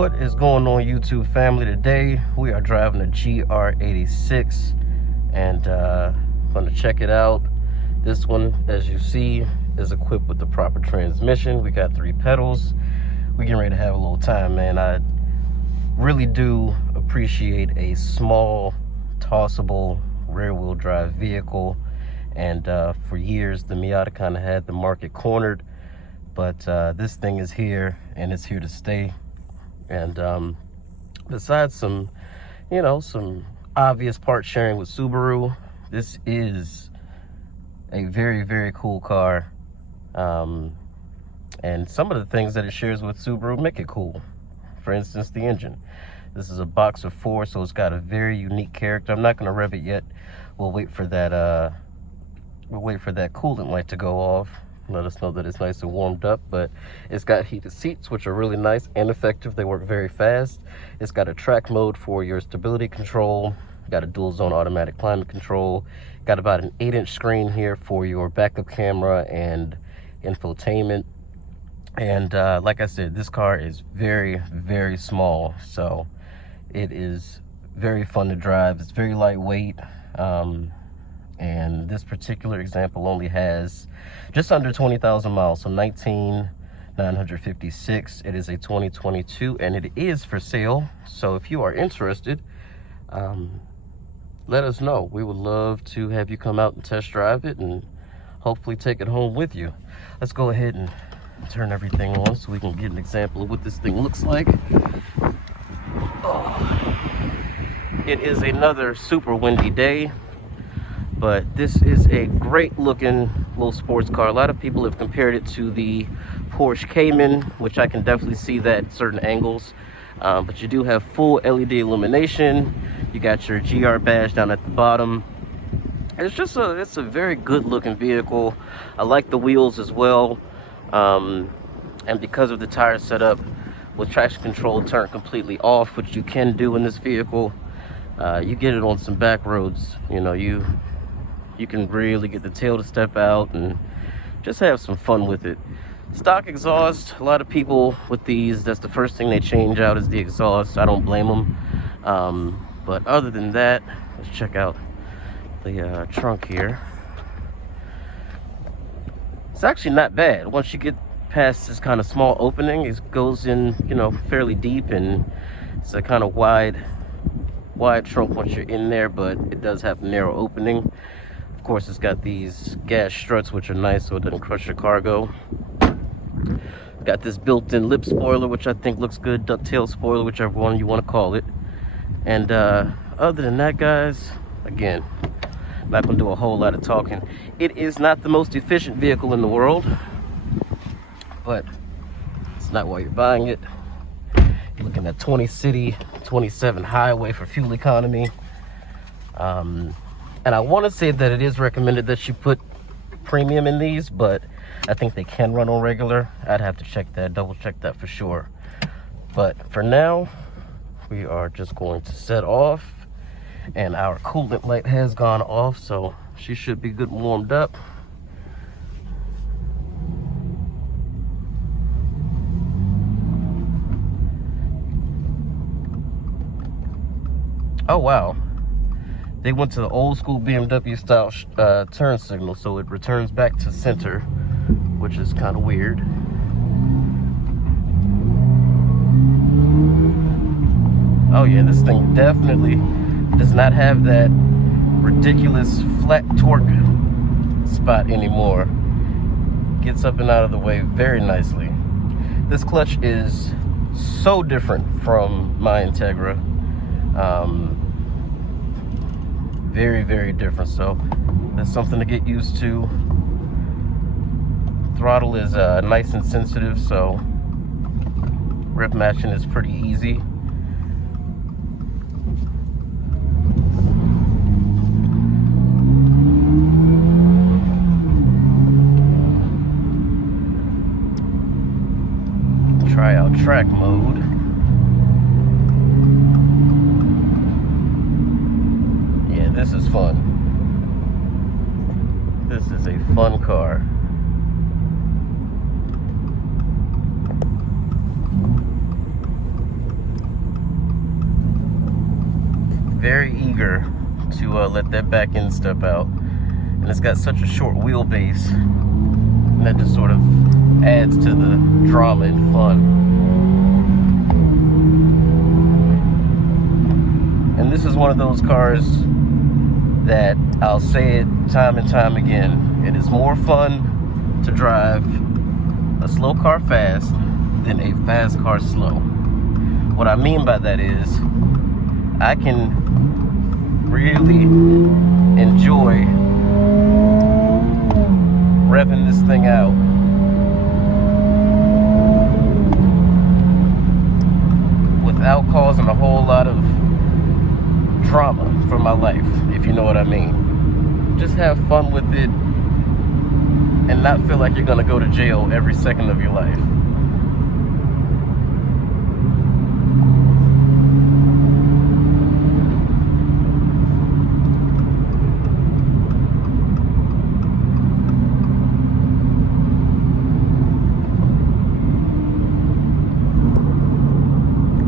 What is going on, YouTube family? Today we are driving a GR86 and going to check it out. This one, as you see, is equipped with the proper transmission. We got 3 pedals. We're getting ready to have a little time, man. I really do appreciate a small, tossable, rear-wheel drive vehicle. And for years, the Miata kind of had the market cornered. But this thing is here, and it's here to stay. And besides some obvious part sharing with Subaru, this is a very, very cool car. And some of the things that it shares with Subaru make it cool. For instance, the engine. This is a box of 4, so it's got a very unique character. I'm not going to rev it yet. We'll wait for that coolant light to go off. Let us know that it's nice and warmed up. But it's got heated seats, which are really nice and effective. They work very fast. It's got a track mode for your stability control. Got a dual zone automatic climate control. Got about an 8-inch screen here for your backup camera and infotainment. And like I said, this car is very, very small, so it is very fun to drive. It's very lightweight. And this particular example only has just under 20,000 miles, so 19,956. It is a 2022, and it is for sale. So if you are interested, let us know. We would love to have you come out and test drive it and hopefully take it home with you. Let's go ahead and turn everything on so we can get an example of what this thing looks like. Oh. It is another super windy day, but this is a great looking little sports car. A lot of people have compared it to the Porsche Cayman, which I can definitely see that at certain angles. But you do have full LED illumination. You got your GR badge down at the bottom. It's a very good looking vehicle. I like the wheels as well. And because of the tire setup with traction control turned completely off, which you can do in this vehicle, you get it on some back roads. You can really get the tail to step out and just have some fun with it. Stock exhaust, a lot of people with these, that's the first thing they change out is the exhaust. I don't blame them. But other than that, let's check out the trunk here. It's actually not bad. Once you get past this kind of small opening, it goes in, fairly deep, and it's a kind of wide trunk once you're in there, but it does have a narrow opening. Of course, it's got these gas struts, which are nice so it doesn't crush your cargo. Got this built-in lip spoiler, which I think looks good, ducktail spoiler, whichever one you want to call it. And other than that, guys, again, I'm not going to do a whole lot of talking. It is not the most efficient vehicle in the world, but it's not why you're buying it. You're looking at 20 city, 27 highway for fuel economy. And I want to say that it is recommended that you put premium in these, but I think they can run on regular. I'd have to check that, double check that for sure. But for now, we are just going to set off, and our coolant light has gone off, so she should be good and warmed up. Oh wow, they went to the old school BMW style turn signal, so it returns back to center, which is kind of weird. Oh yeah, this thing definitely does not have that ridiculous flat torque spot anymore. Gets up and out of the way very nicely. This clutch is so different from my Integra. Very, very different, so that's something to get used to. Throttle is nice and sensitive, so rev matching is pretty easy. Try out track mode. This is fun. This is a fun car. very eager to let that back end step out. And it's got such a short wheelbase, and that just sort of adds to the drama and fun. And this is one of those cars that I'll say it time and time again. It is more fun to drive a slow car fast than a fast car slow. What I mean by that is I can really enjoy revving this thing out without causing a whole lot of drama for my life, if you know what I mean. Just have fun with it and not feel like you're gonna go to jail every second of your life.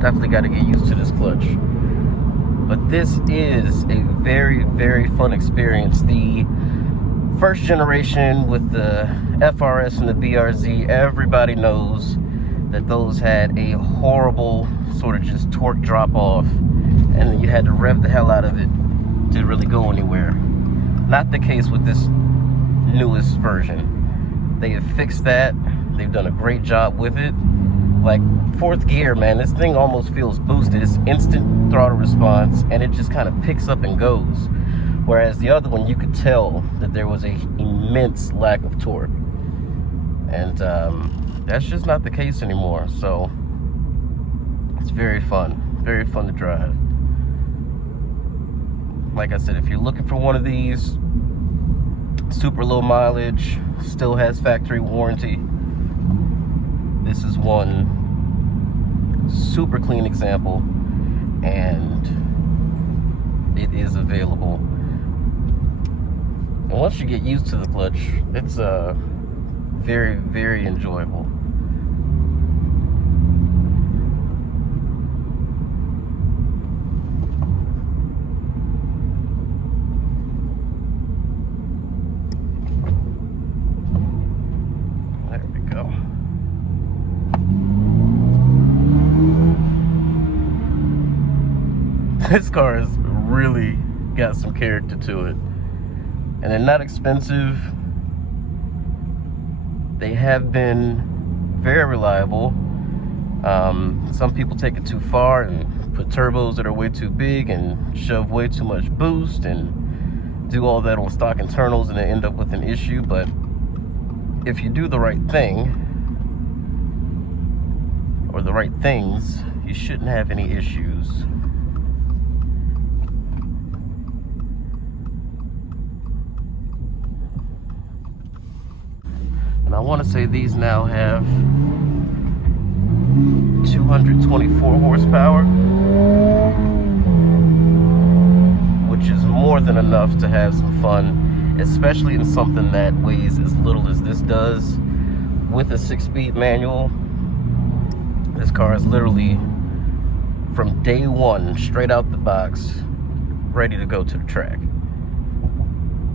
Definitely got to get used to this clutch. But this is a very, very fun experience. The first generation with the FRS and the BRZ, everybody knows that those had a horrible sort of just torque drop off, and you had to rev the hell out of it to really go anywhere. Not the case with this newest version. They have fixed that. They've done a great job with it. Like fourth gear, man, this thing almost feels boosted. It's instant throttle response, and it just kind of picks up and goes. Whereas the other one, you could tell that there was an immense lack of torque. And that's just not the case anymore. So it's very fun to drive. Like I said, if you're looking for one of these, super low mileage, still has factory warranty, this is one super clean example, and it is available. And once you get used to the clutch, it's very, very enjoyable. There we go. This car has really got some character to it. And they're not expensive. They have been very reliable. Some people take it too far and put turbos that are way too big and shove way too much boost and do all that on stock internals, and they end up with an issue. But if you do the right thing, or the right things, you shouldn't have any issues. And I want to say these now have 224 horsepower, which is more than enough to have some fun, especially in something that weighs as little as this does. With a 6-speed manual, this car is literally, from day one, straight out the box, ready to go to the track.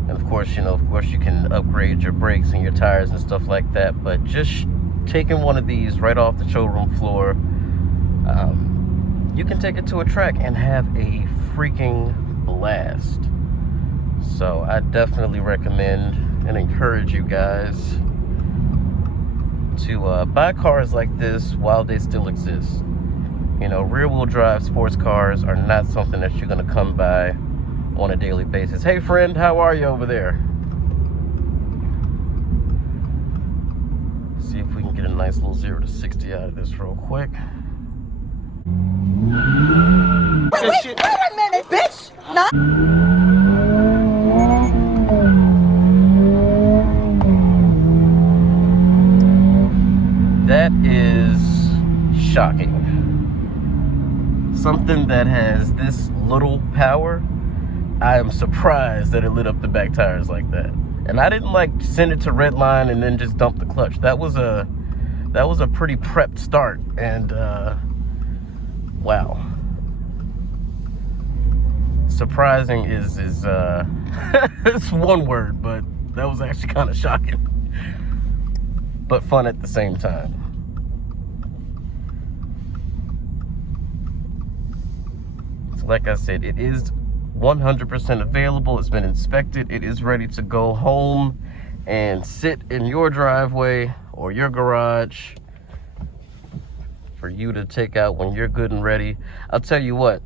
And of course, you can upgrade your brakes and your tires and stuff like that, but just taking one of these right off the showroom floor, you can take it to a track and have a freaking blast. So I definitely recommend and encourage you guys to buy cars like this while they still exist. You know, rear-wheel drive sports cars are not something that you're going to come by on a daily basis. Hey friend, how are you over there? See if we can get a nice little 0 to 60 out of this real quick. Wait a minute, bitch! No. That is shocking. Something that has this little power, I am surprised that it lit up the back tires like that. And I didn't like send it to redline and then just dump the clutch. That was a pretty prepped start, and wow. Surprising is it's one word, but that was actually kind of shocking, but fun at the same time. So like I said, it is 100% available. It's been inspected. It is ready to go home and sit in your driveway or your garage for you to take out when you're good and ready. I'll tell you what,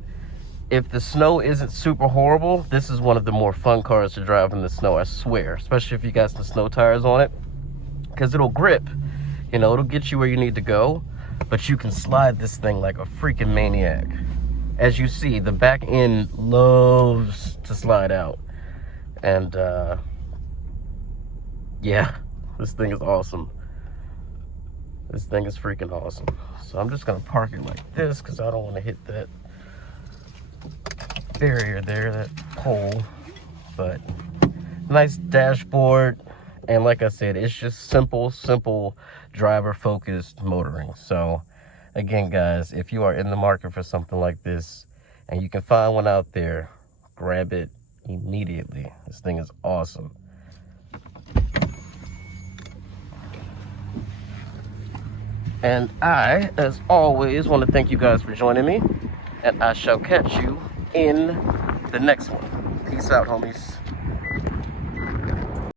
if the snow isn't super horrible, this is one of the more fun cars to drive in the snow, I swear, especially if you got some snow tires on it, because it'll grip, you know, it'll get you where you need to go, but you can slide this thing like a freaking maniac. As you see, the back end loves to slide out. And yeah, this thing is awesome. This thing is freaking awesome. So I'm just gonna park it like this because I don't want to hit that barrier there, that pole. But nice dashboard. And like I said, it's just simple driver focused motoring. So again, guys, if you are in the market for something like this and you can find one out there, grab it immediately. This thing is awesome. And I, as always, want to thank you guys for joining me, and I shall catch you in the next one. Peace out, homies.